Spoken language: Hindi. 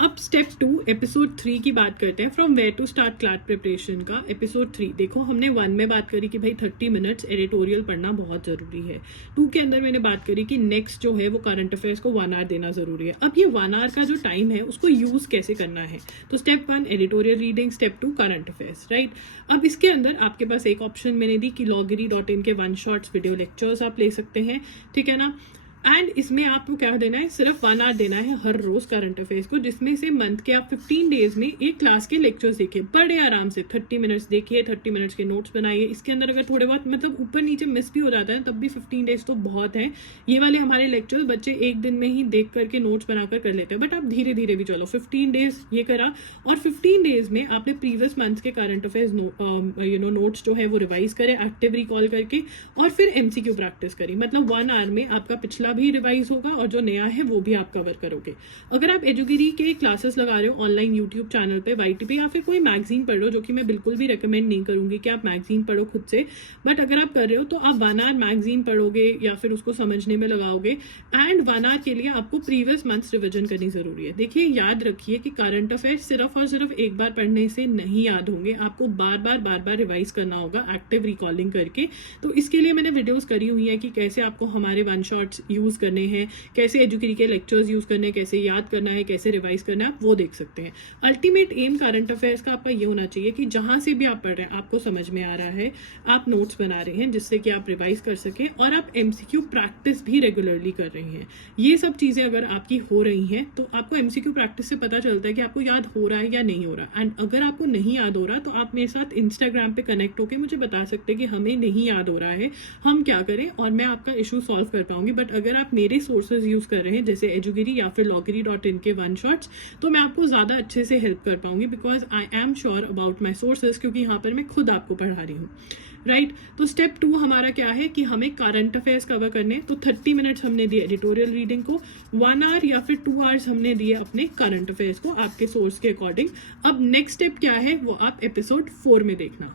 अब स्टेप 2 एपिसोड 3 की बात करते हैं, from where to start CLAT preparation का एपिसोड 3। देखो हमने 1 में बात करी कि भाई 30 मिनट्स एडिटोरियल पढ़ना बहुत ज़रूरी है। 2 के अंदर मैंने बात करी कि नेक्स्ट जो है वो करंट अफेयर्स को 1 आवर देना ज़रूरी है। अब ये 1 आवर का जो टाइम है उसको यूज़ कैसे करना है, तो step 1 editorial reading, step 2 current affairs, right. अब इसके अंदर आपके पास एक ऑप्शन मैंने दी कि loggery.in के 1 शॉट्स वीडियो लेक्चर्स आप ले सकते हैं, ठीक है ना। एंड इसमें आपको क्या देना है, सिर्फ 1 आवर देना है हर रोज करंट अफेयर्स को, जिसमें से मंथ के आप 15 डेज में एक क्लास के लेक्चर्स देखिए, बड़े आराम से 30 मिनट्स देखिए, 30 मिनट्स के नोट्स बनाइए। इसके अंदर अगर थोड़े बहुत मतलब ऊपर नीचे मिस भी हो जाता है तब भी 15 डेज तो बहुत है। ये वाले हमारे लेक्चर्स बच्चे एक दिन में ही देख करके नोट्स बनाकर कर लेते हैं, बट आप धीरे धीरे भी चलो। 15 डेज ये करा और 15 डेज में आपने प्रीवियस मंथ के करंट अफेयर्स नोट्स जो है वो रिवाइज करे एक्टिव रिकॉल करके, और फिर एमसीक्यू प्रैक्टिस करी। मतलब 1 आवर में आपका पिछला भी रिवाइज होगा और जो नया है वो भी आप कवर करोगे। अगर आप एजुगिरी के क्लासेस लगा रहे हो ऑनलाइन यूट्यूब चैनल पे, वाईटी पे, या फिर कोई मैगजीन पढ़ रहे हो, जो कि मैं बिल्कुल भी रिकमेंड नहीं करूंगी कि आप मैगजीन पढ़ो खुद से, बट अगर आप कर रहे हो तो आप 1 आवर मैगजीन पढ़ोगे या फिर उसको समझने में लगाओगे। एंड 1 आवर के लिए आपको प्रीवियस मंथ्स रिविजन करनी जरूरी है। देखिए याद रखिए कि करंट अफेयर सिर्फ और सिर्फ एक बार पढ़ने से नहीं याद होंगे, आपको बार बार रिवाइज करना होगा एक्टिव रिकॉलिंग करके। तो इसके लिए मैंने वीडियोस करी हुई है कि कैसे आपको हमारे 1 शॉट्स यूज करने हैं, कैसे एजुकेरी के लेक्चर्स यूज करने हैं, कैसे याद करना है, कैसे रिवाइज करना है, आप वो देख सकते हैं। अल्टीमेट एम करंट अफेयर्स का आपका ये होना चाहिए कि जहां से भी आप पढ़ रहे हैं आपको समझ में आ रहा है, आप नोट्स बना रहे हैं जिससे कि आप रिवाइज कर सकें, और आप एमसीक्यू प्रैक्टिस भी रेगुलरली कर रहे हैं। ये सब चीजें अगर आपकी हो रही हैं तो आपको एमसीक्यू प्रैक्टिस से पता चलता है कि आपको याद हो रहा है या नहीं हो रहा। एंड अगर आपको नहीं याद हो रहा तो आप मेरे साथ इंस्टाग्राम पे कनेक्ट होकर मुझे बता सकते हैं कि हमें नहीं याद हो रहा है, हम क्या करें, और मैं आपका इशू सॉल्व कर पाऊंगी। बट अगर आप मेरे सोर्सेज यूज कर रहे हैं जैसे एजुगिरी या फिर loggery.in के 1 शॉट्स, तो मैं आपको ज़्यादा अच्छे से हेल्प कर पाऊंगी, because I am sure about my sources, क्योंकि यहाँ पर मैं खुद आपको पढ़ा रही हूँ, राइट। तो स्टेप 2 हमारा क्या है कि हमें करंट अफेयर्स कवर करने, तो 30 मिनट्स हमने दिए एडिटोरियल रीडिंग को, 1 आवर या फिर 2 आवर्स हमने दिए अपने करंट अफेयर्स को आपके सोर्स के अकॉर्डिंग। अब नेक्स्ट स्टेप क्या है वो आप एपिसोड 4 में देखना।